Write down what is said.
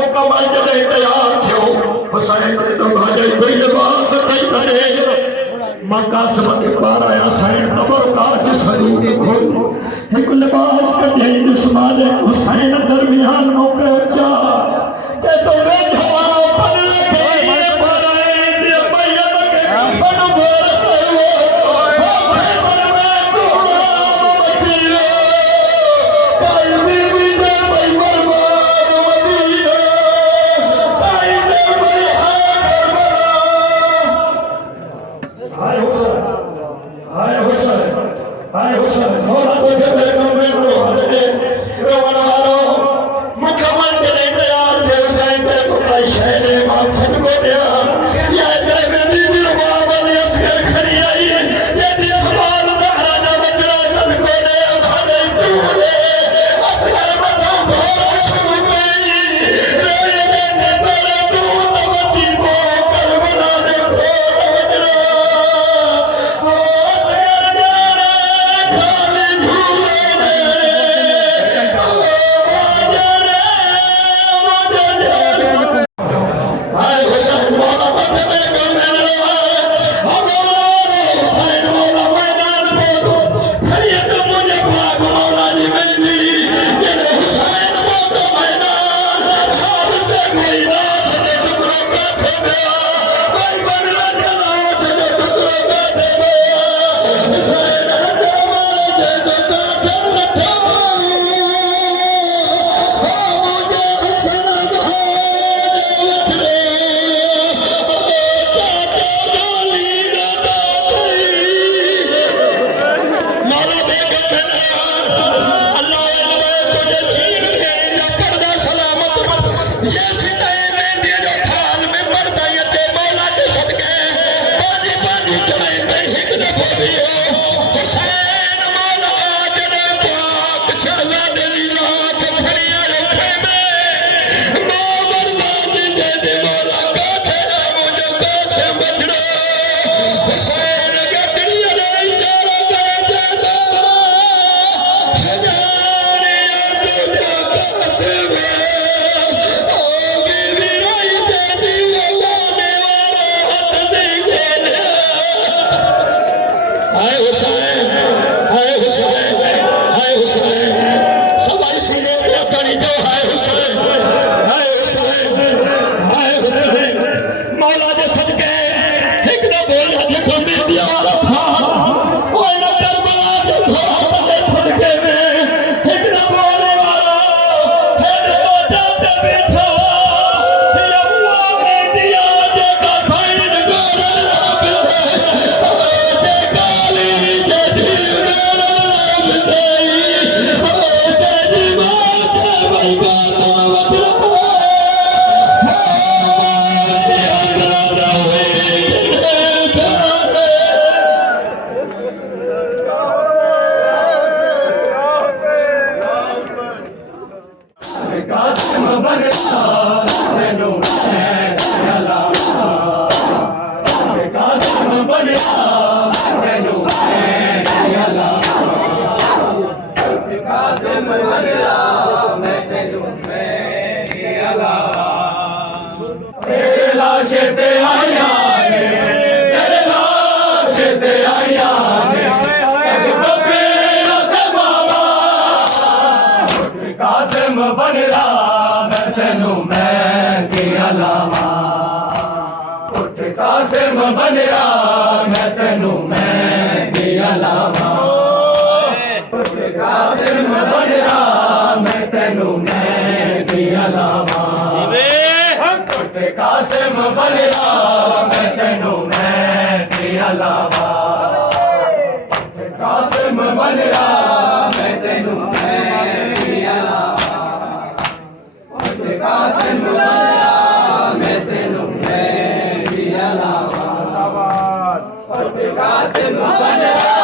मुकम्मल जॾहिं तयार थियो हुसैन तो भाॼे कोई लिबास तई करे मकासब के पार आया हुसैन कबर काश सरी खोल एक लिबास कढे दुश्मन हुसैन दरमियान मौके जा के तो वे हवा पर के पर दे मैया के फन बोल कासिम बनया मैं तेनू मैं तेरा लावा कासिम बनया मैं तेनू मैं तेरा लावा कासिम बनया मैं तेनू मैं तेरा लावा कासिम बनया